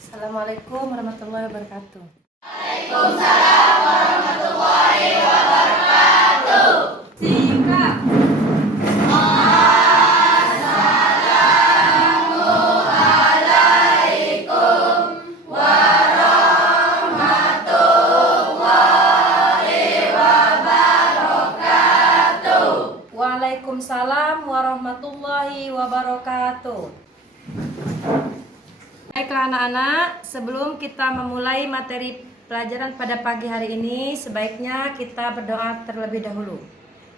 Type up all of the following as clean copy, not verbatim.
Assalamualaikum warahmatullahi wabarakatuh. Waalaikumsalam warahmatullahi wabarakatuh. Singkat. Assalamualaikum warahmatullahi wabarakatuh. Waalaikumsalam warahmatullahi wabarakatuh. Baiklah anak-anak, sebelum kita memulai materi pelajaran pada pagi hari ini, sebaiknya kita berdoa terlebih dahulu.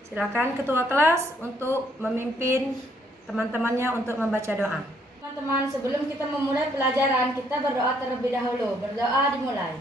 Silakan ketua kelas untuk memimpin teman-temannya untuk membaca doa. Teman-teman, sebelum kita memulai pelajaran, kita berdoa terlebih dahulu. Berdoa dimulai.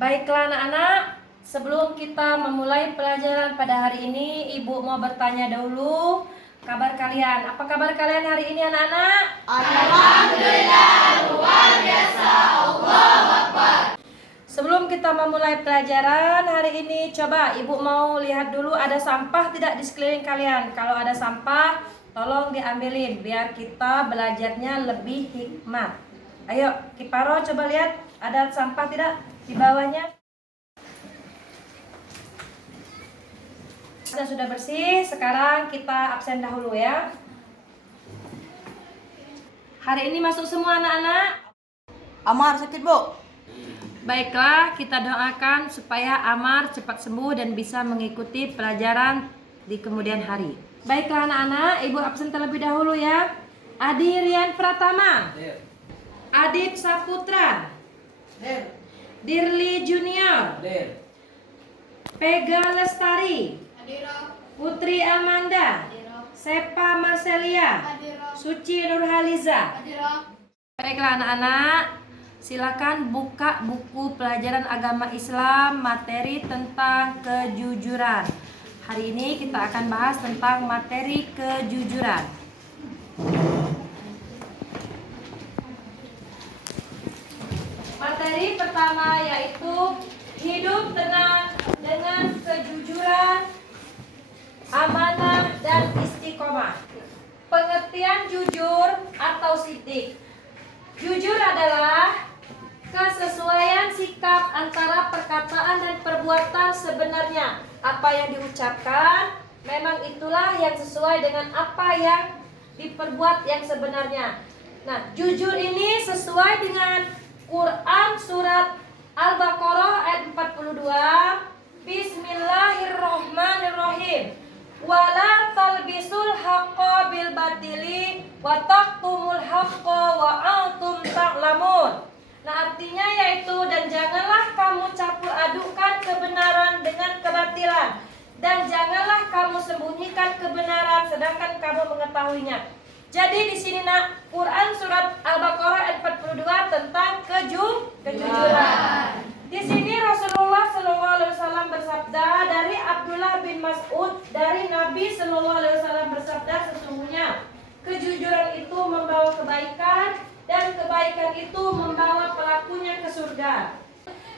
Baiklah anak-anak, sebelum kita memulai pelajaran pada hari ini, Ibu mau bertanya dahulu kabar kalian. Apa kabar kalian hari ini anak-anak? Alhamdulillah, luar biasa. Allahu Akbar. Sebelum kita memulai pelajaran hari ini, coba Ibu mau lihat dulu ada sampah tidak di sekeliling kalian. Kalau ada sampah, tolong diambilin biar kita belajarnya lebih hikmat. Ayo, Kiparo coba lihat ada sampah tidak di bawahnya. Sudah bersih, sekarang kita absen dahulu ya. Hari ini masuk semua anak-anak? Amar sakit, Bu. Baiklah, kita doakan supaya Amar cepat sembuh dan bisa mengikuti pelajaran di kemudian hari. Baiklah anak-anak, Ibu absen terlebih dahulu ya. Adi Rian Pratama, Adib Saputra, Dirli Junior, Pega Lestari, Putri Amanda, Sepa Marcelia, Suci Nurhaliza. Baiklah anak-anak, silakan buka buku pelajaran agama Islam materi tentang kejujuran. Hari ini kita akan bahas tentang materi kejujuran. Materi pertama yaitu hidup tenang dengan kejujuran, amanah dan istiqomah. Pengertian jujur atau sidik. Jujur adalah kesesuaian sikap antara perkataan dan perbuatan sebenarnya. Apa yang diucapkan memang itulah yang sesuai dengan apa yang diperbuat yang sebenarnya. Nah, jujur ini sesuai dengan Quran surat Al-Baqarah ayat 42. Bismillahirrahmanirrahim. Wala talbisul haqqa bil batili wa taqtumul haqqa wa antum ta'lamun. Nah, artinya yaitu dan janganlah kamu campur adukan kebenaran dengan kebatilan dan janganlah kamu sembunyikan kebenaran sedangkan kamu mengetahuinya. Jadi di sini nak Quran surat Al-Baqarah ayat 42 tentang kejujuran. Di sini Rasulullah SAW bersabda dari Abdullah bin Mas'ud dari Nabi SAW bersabda, sesungguhnya kejujuran itu membawa kebaikan dan kebaikan itu membawa pelakunya ke surga,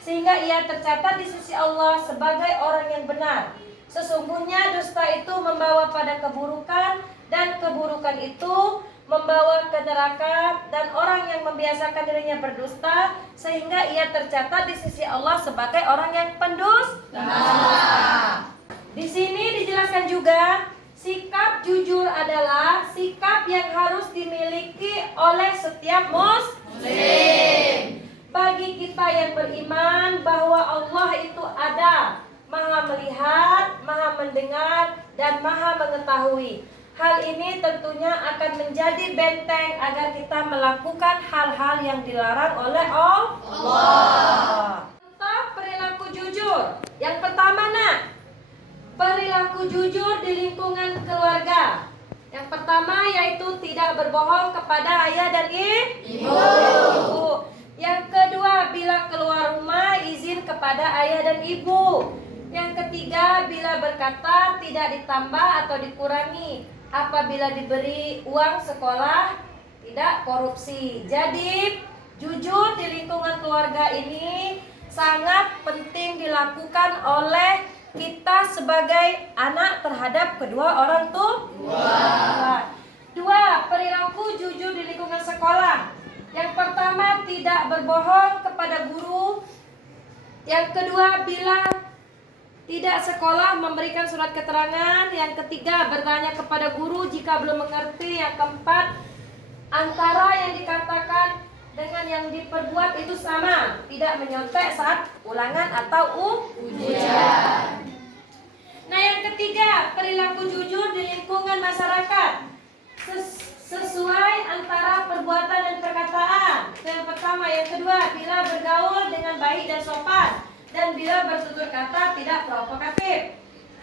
sehingga ia tercatat di sisi Allah sebagai orang yang benar. Sesungguhnya dusta itu membawa pada keburukan dan keburukan itu membawa ke neraka, dan orang yang membiasakan dirinya berdusta sehingga ia tercatat di sisi Allah sebagai orang yang pendusta. Di sini dijelaskan juga sikap jujur adalah sikap yang harus dimiliki oleh setiap muslim. Bagi kita yang beriman bahwa Allah itu ada, Maha melihat, Maha mendengar, dan Maha mengetahui. Hal ini tentunya akan menjadi benteng agar kita melakukan hal-hal yang dilarang oleh Allah. Tentang perilaku jujur. Yang pertama nak, perilaku jujur di lingkungan keluarga. Yang pertama yaitu tidak berbohong kepada ayah dan ibu. Yang kedua, bila keluar rumah izin kepada ayah dan ibu. Yang ketiga, bila berkata tidak ditambah atau dikurangi. Apabila diberi uang sekolah, tidak korupsi. Jadi, jujur di lingkungan keluarga ini sangat penting dilakukan oleh kita sebagai anak terhadap kedua orang tua. Dua, perilaku jujur di lingkungan sekolah. Yang pertama, tidak berbohong kepada guru. Yang kedua, bila tidak sekolah memberikan surat keterangan. Yang ketiga, bertanya kepada guru jika belum mengerti. Yang keempat, antara yang dikatakan dengan yang diperbuat itu sama, tidak menyontek saat ulangan atau ujian. Nah, yang ketiga, perilaku jujur di lingkungan masyarakat sesuai antara perbuatan dan perkataan. Yang pertama, yang kedua, bila bergaul dengan baik dan sopan, dan bila bertutur kata tidak provokatif.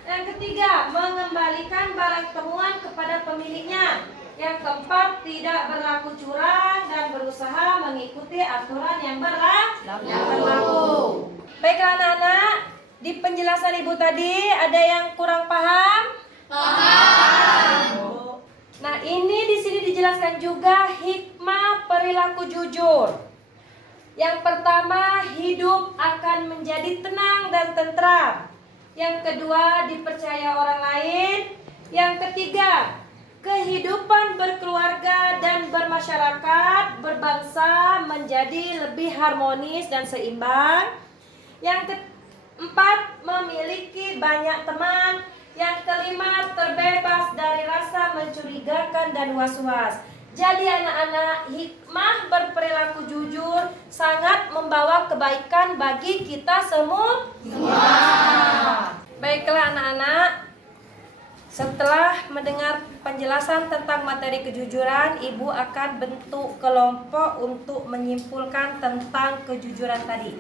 Yang ketiga, mengembalikan barang temuan kepada pemiliknya. Yang keempat, tidak berlaku curang dan berusaha mengikuti aturan yang berlaku. Baiklah anak-anak, di penjelasan ibu tadi ada yang kurang paham? Paham. Nah, ini di sini dijelaskan juga hikmah perilaku jujur. Yang pertama, hidup akan menjadi tenang dan tentram. Yang kedua, dipercaya orang lain. Yang ketiga, kehidupan berkeluarga dan bermasyarakat, berbangsa menjadi lebih harmonis dan seimbang. Yang keempat, memiliki banyak teman. Yang kelima, terbebas dari rasa mencurigakan dan was-was. Jadi anak-anak, hikmah berperilaku jujur sangat membawa kebaikan bagi kita semua. Baiklah anak-anak, setelah mendengar penjelasan tentang materi kejujuran, ibu akan bentuk kelompok untuk menyimpulkan tentang kejujuran tadi.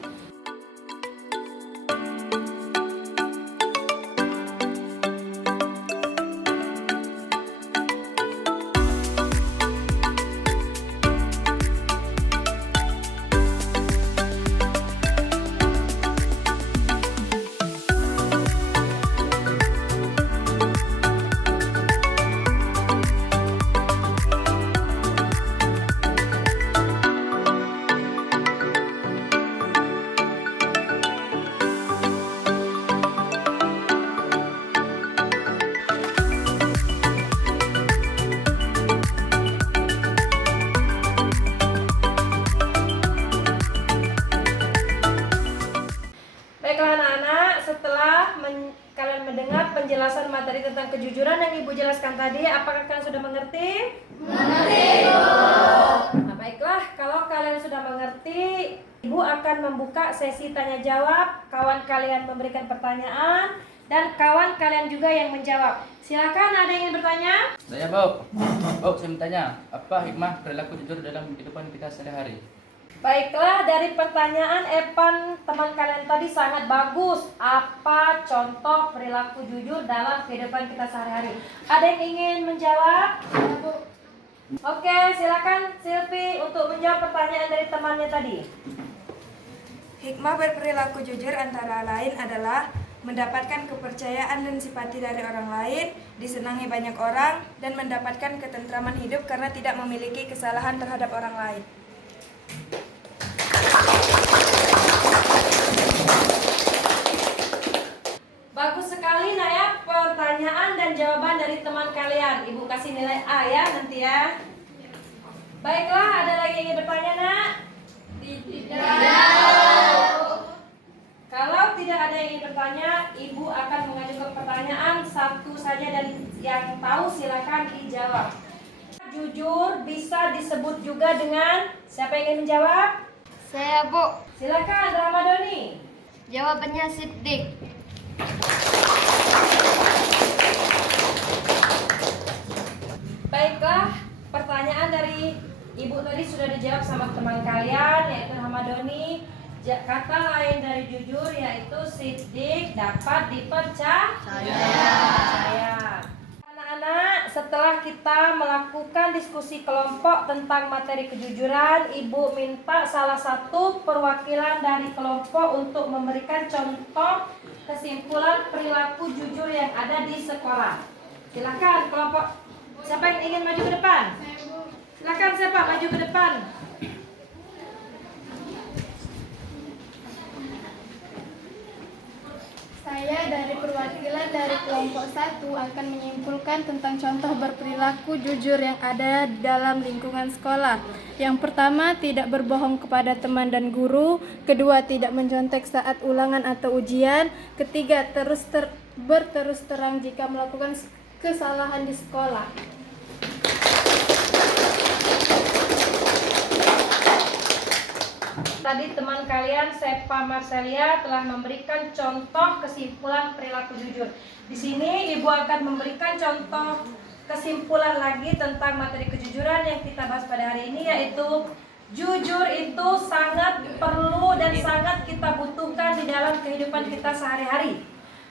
Kalian mendengar penjelasan materi tentang kejujuran yang ibu jelaskan tadi, apakah kalian sudah mengerti? Mengerti, Bu. Nah, baiklah, kalau kalian sudah mengerti, ibu akan membuka sesi tanya jawab. Kawan kalian memberikan pertanyaan dan kawan kalian juga yang menjawab. Silakan, ada yang ingin bertanya? Saya Bu, saya bertanya, apa hikmah perilaku jujur dalam kehidupan kita sehari-hari? Baiklah, dari pertanyaan Evan teman kalian tadi sangat bagus. Apa contoh perilaku jujur dalam kehidupan kita sehari-hari? Ada yang ingin menjawab? Oke, silakan Silvi untuk menjawab pertanyaan dari temannya tadi. Hikmah berperilaku jujur antara lain adalah mendapatkan kepercayaan dan simpati dari orang lain, disenangi banyak orang, dan mendapatkan ketentraman hidup karena tidak memiliki kesalahan terhadap orang lain. Bagus sekali Naya pertanyaan dan jawaban dari teman kalian. Ibu kasih nilai A ya nanti ya. Baiklah, ada lagi yang ingin bertanya nak? Tidak. Kalau tidak ada yang ingin bertanya, ibu akan mengajukan pertanyaan satu saja dan yang tahu silakan dijawab. Jujur bisa disebut juga dengan siapa yang ingin menjawab? Saya, Bu. Silakan Ramadhani. Jawabannya Siddiq. Baiklah, pertanyaan dari ibu tadi sudah dijawab sama teman kalian yaitu Ramadhani. Kata lain dari jujur yaitu Siddiq, dapat dipercaya. Anak-anak, setelah kita melakukan diskusi kelompok tentang materi kejujuran, Ibu minta salah satu perwakilan dari kelompok untuk memberikan contoh kesimpulan perilaku jujur yang ada di sekolah. Silakan kelompok. Siapa yang ingin maju ke depan? Silakan siapa maju ke depan. Saya dari perwakilan dari kelompok 1 akan menyimpulkan tentang contoh berperilaku jujur yang ada dalam lingkungan sekolah. Yang pertama, tidak berbohong kepada teman dan guru. Kedua, tidak mencontek saat ulangan atau ujian. Ketiga, berterus terang jika melakukan kesalahan di sekolah. Tadi teman kalian Sepa Marcelia telah memberikan contoh kesimpulan perilaku jujur. Di sini Ibu akan memberikan contoh kesimpulan lagi tentang materi kejujuran yang kita bahas pada hari ini, yaitu jujur itu sangat perlu dan sangat kita butuhkan di dalam kehidupan kita sehari-hari.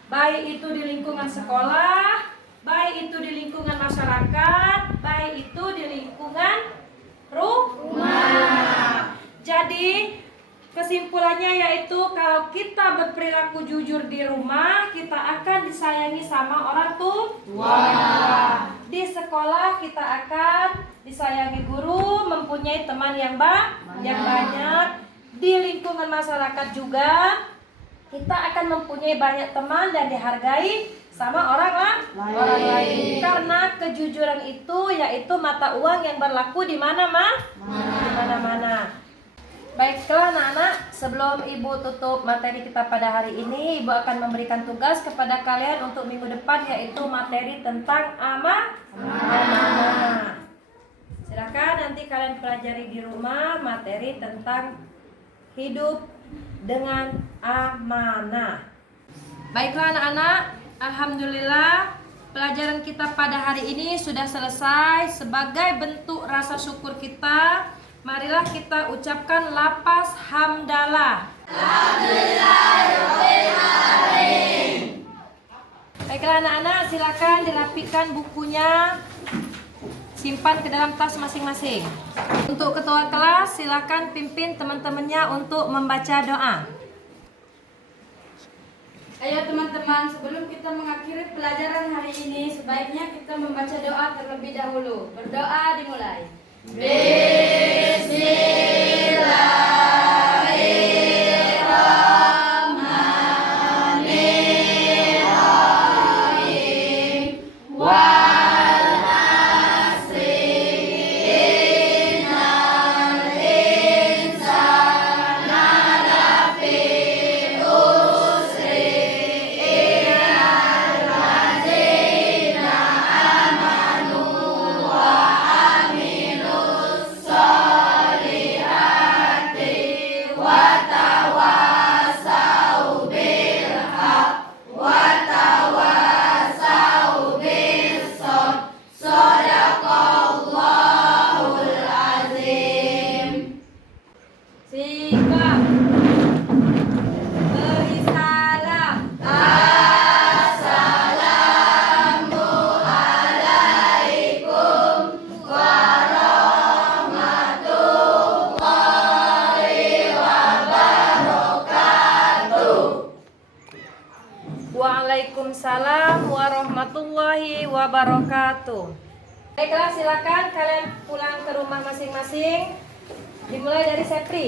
Baik itu di lingkungan sekolah, baik itu di lingkungan masyarakat, baik itu di lingkungan rumah. Jadi kesimpulannya yaitu kalau kita berperilaku jujur di rumah, kita akan disayangi sama orang tua. Di sekolah kita akan disayangi guru, mempunyai teman yang banyak. Di lingkungan masyarakat juga kita akan mempunyai banyak teman dan dihargai sama orang lain. Karena kejujuran itu yaitu mata uang yang berlaku di mana-mana. Baiklah anak-anak, sebelum Ibu tutup materi kita pada hari ini, Ibu akan memberikan tugas kepada kalian untuk minggu depan, yaitu materi tentang amanah. Silakan nanti kalian pelajari di rumah materi tentang hidup dengan amanah. Baiklah anak-anak, alhamdulillah pelajaran kita pada hari ini sudah selesai. Sebagai bentuk rasa syukur kita, marilah kita ucapkan lafaz hamdalah. Alhamdulillahirobbilalamin. Baiklah anak-anak, silakan dirapikan bukunya, simpan ke dalam tas masing-masing. Untuk ketua kelas, silakan pimpin teman-temannya untuk membaca doa. Ayo teman-teman, sebelum kita mengakhiri pelajaran hari ini, sebaiknya kita membaca doa terlebih dahulu. Berdoa dimulai. Sikap. Beri salam. Waalaikumsalam warahmatullahi wabarakatuh. Baiklah, silakan kalian pulang ke rumah masing-masing. Dimulai dari Sepri.